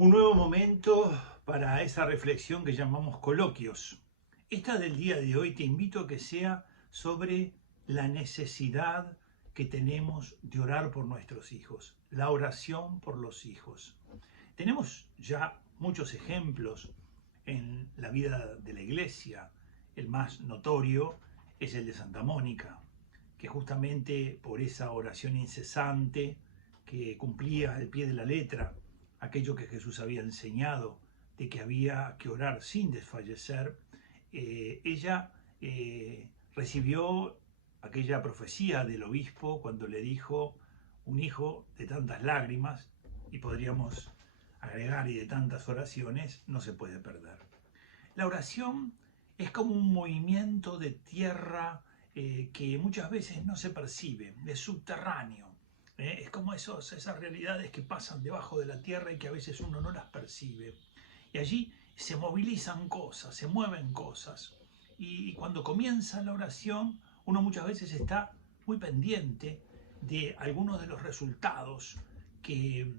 Un nuevo momento para esa reflexión que llamamos coloquios. Esta del día de hoy te invito a que sea sobre la necesidad que tenemos de orar por nuestros hijos, la oración por los hijos. Tenemos ya muchos ejemplos en la vida de la iglesia. El más notorio es el de Santa Mónica, que justamente por esa oración incesante que cumplía al pie de la letra aquello que Jesús había enseñado, de que había que orar sin desfallecer, ella recibió aquella profecía del obispo cuando le dijo: un hijo de tantas lágrimas, y podríamos agregar, y de tantas oraciones, no se puede perder. La oración es como un movimiento de tierra que muchas veces no se percibe, es subterráneo. Es como esas realidades que pasan debajo de la tierra y que a veces uno no las percibe. Y allí se movilizan cosas, se mueven cosas. Y cuando comienza la oración, uno muchas veces está muy pendiente de algunos de los resultados que,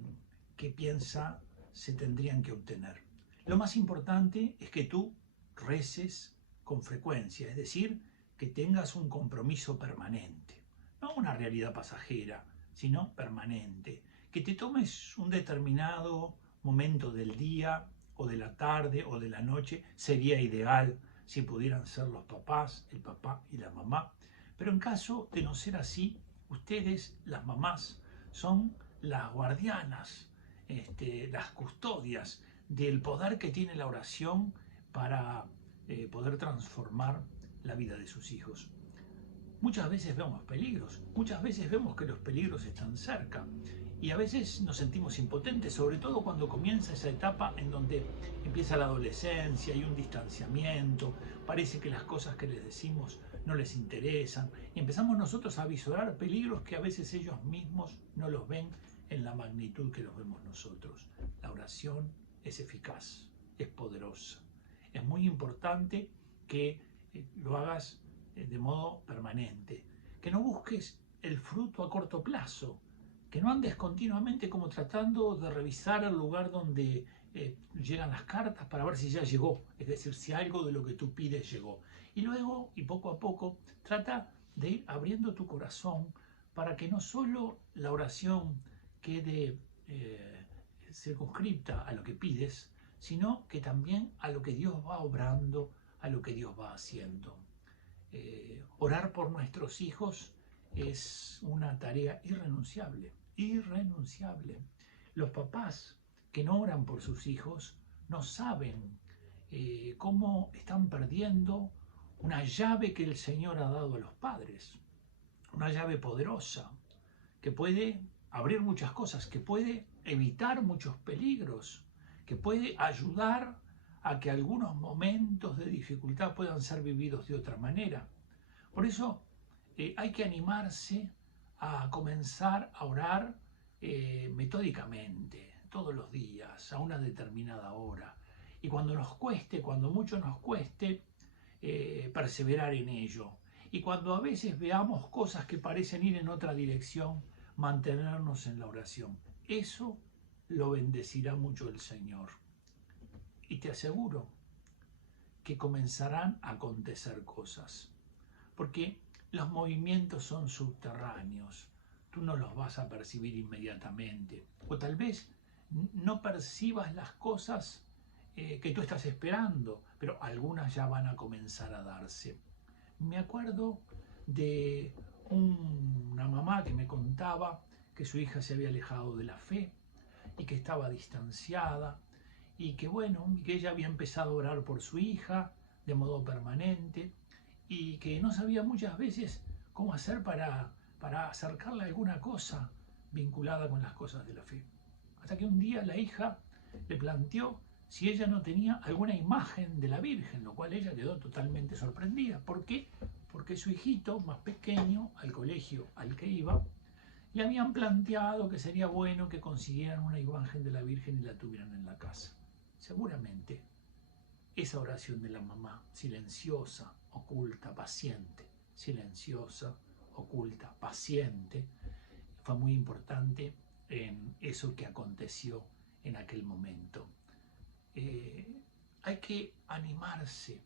que piensa se tendrían que obtener. Lo más importante es que tú reces con frecuencia, es decir, que tengas un compromiso permanente, no una realidad pasajera, sino permanente, que te tomes un determinado momento del día o de la tarde o de la noche. Sería ideal si pudieran ser los papás, el papá y la mamá, pero en caso de no ser así, ustedes, las mamás, son las guardianas, las custodias del poder que tiene la oración para poder transformar la vida de sus hijos. Muchas veces vemos peligros, muchas veces vemos que los peligros están cerca y a veces nos sentimos impotentes, sobre todo cuando comienza esa etapa en donde empieza la adolescencia y un distanciamiento, parece que las cosas que les decimos no les interesan y empezamos nosotros a visorar peligros que a veces ellos mismos no los ven en la magnitud que los vemos nosotros. La oración es eficaz, es poderosa. Es muy importante que lo hagas de modo permanente, que no busques el fruto a corto plazo, que no andes continuamente como tratando de revisar el lugar donde llegan las cartas para ver si ya llegó, es decir, si algo de lo que tú pides llegó. Y luego, y poco a poco, trata de ir abriendo tu corazón para que no solo la oración quede circunscripta a lo que pides, sino que también a lo que Dios va obrando, a lo que Dios va haciendo. Orar por nuestros hijos es una tarea irrenunciable, irrenunciable. Los papás que no oran por sus hijos no saben cómo están perdiendo una llave que el Señor ha dado a los padres, una llave poderosa que puede abrir muchas cosas, que puede evitar muchos peligros, que puede ayudar a que algunos momentos de dificultad puedan ser vividos de otra manera. Por eso hay que animarse a comenzar a orar metódicamente, todos los días, a una determinada hora. Y cuando nos cueste, cuando mucho nos cueste, perseverar en ello. Y cuando a veces veamos cosas que parecen ir en otra dirección, mantenernos en la oración. Eso lo bendecirá mucho el Señor. Y te aseguro que comenzarán a acontecer cosas. Porque los movimientos son subterráneos. Tú no los vas a percibir inmediatamente. O tal vez no percibas las cosas que tú estás esperando, pero algunas ya van a comenzar a darse. Me acuerdo de una mamá que me contaba que su hija se había alejado de la fe y que estaba distanciada y que bueno, que ella había empezado a orar por su hija de modo permanente y que no sabía muchas veces cómo hacer para acercarle a alguna cosa vinculada con las cosas de la fe. Hasta que un día la hija le planteó si ella no tenía alguna imagen de la Virgen, lo cual ella quedó totalmente sorprendida. ¿Por qué? Porque su hijito más pequeño, al colegio al que iba, le habían planteado que sería bueno que consiguieran una imagen de la Virgen y la tuvieran en la casa. Seguramente esa oración de la mamá, silenciosa, oculta, paciente, silenciosa, oculta, paciente, fue muy importante en eso que aconteció en aquel momento. Hay que animarse.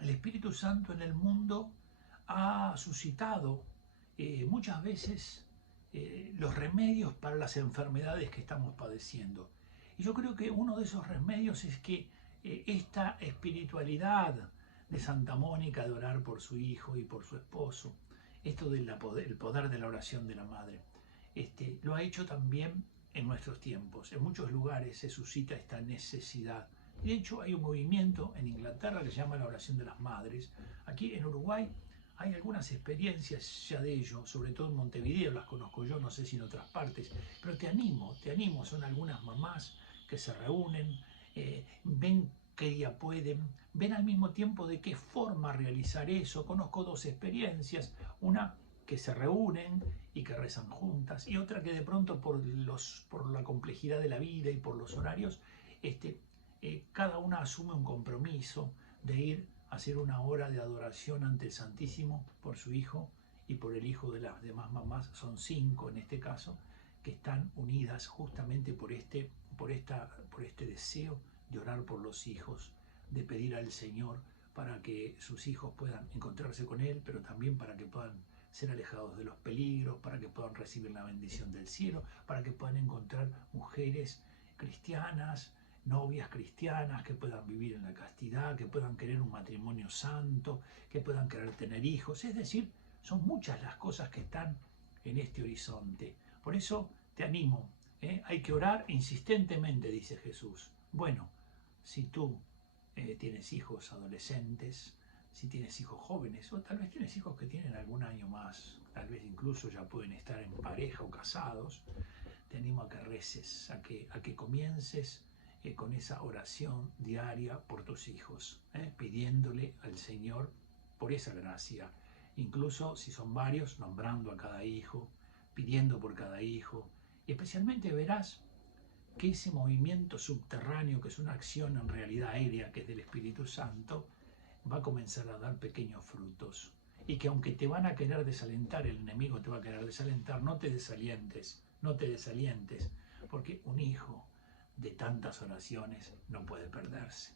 El Espíritu Santo en el mundo ha suscitado muchas veces los remedios para las enfermedades que estamos padeciendo. Y yo creo que uno de esos remedios es que esta espiritualidad de Santa Mónica, de orar por su hijo y por su esposo, esto del el poder de la oración de la madre, lo ha hecho también en nuestros tiempos. En muchos lugares se suscita esta necesidad. De hecho, hay un movimiento en Inglaterra que se llama la oración de las madres. Aquí en Uruguay hay algunas experiencias ya de ello, sobre todo en Montevideo, las conozco yo, no sé si en otras partes, pero te animo, son algunas mamás que se reúnen, ven qué día pueden, ven al mismo tiempo de qué forma realizar eso. Conozco dos experiencias, una que se reúnen y que rezan juntas, y otra que de pronto por la complejidad de la vida y por los horarios, cada una asume un compromiso de ir a hacer una hora de adoración ante el Santísimo por su hijo y por el hijo de las demás mamás. Son 5 en este caso, que están unidas justamente por este deseo de orar por los hijos, de pedir al Señor para que sus hijos puedan encontrarse con Él, pero también para que puedan ser alejados de los peligros, para que puedan recibir la bendición del cielo, para que puedan encontrar mujeres cristianas, novias cristianas, que puedan vivir en la castidad, que puedan querer un matrimonio santo, que puedan querer tener hijos. Es decir, son muchas las cosas que están en este horizonte. Por eso te animo, hay que orar insistentemente, dice Jesús. Bueno, si tú tienes hijos adolescentes, si tienes hijos jóvenes, o tal vez tienes hijos que tienen algún año más, tal vez incluso ya pueden estar en pareja o casados, te animo a que reces, a que comiences con esa oración diaria por tus hijos, pidiéndole al Señor por esa gracia. Incluso si son varios, nombrando a cada hijo, pidiendo por cada hijo. Y especialmente verás que ese movimiento subterráneo, que es una acción en realidad aérea, que es del Espíritu Santo, va a comenzar a dar pequeños frutos. Y que aunque te van a querer desalentar, el enemigo te va a querer desalentar, no te desalientes, porque un hijo de tantas oraciones no puede perderse.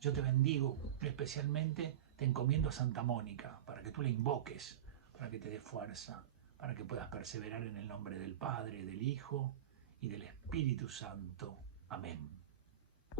Yo te bendigo, especialmente te encomiendo a Santa Mónica, para que tú la invoques, para que te dé fuerza, para que puedas perseverar en el nombre del Padre, del Hijo y del Espíritu Santo. Amén.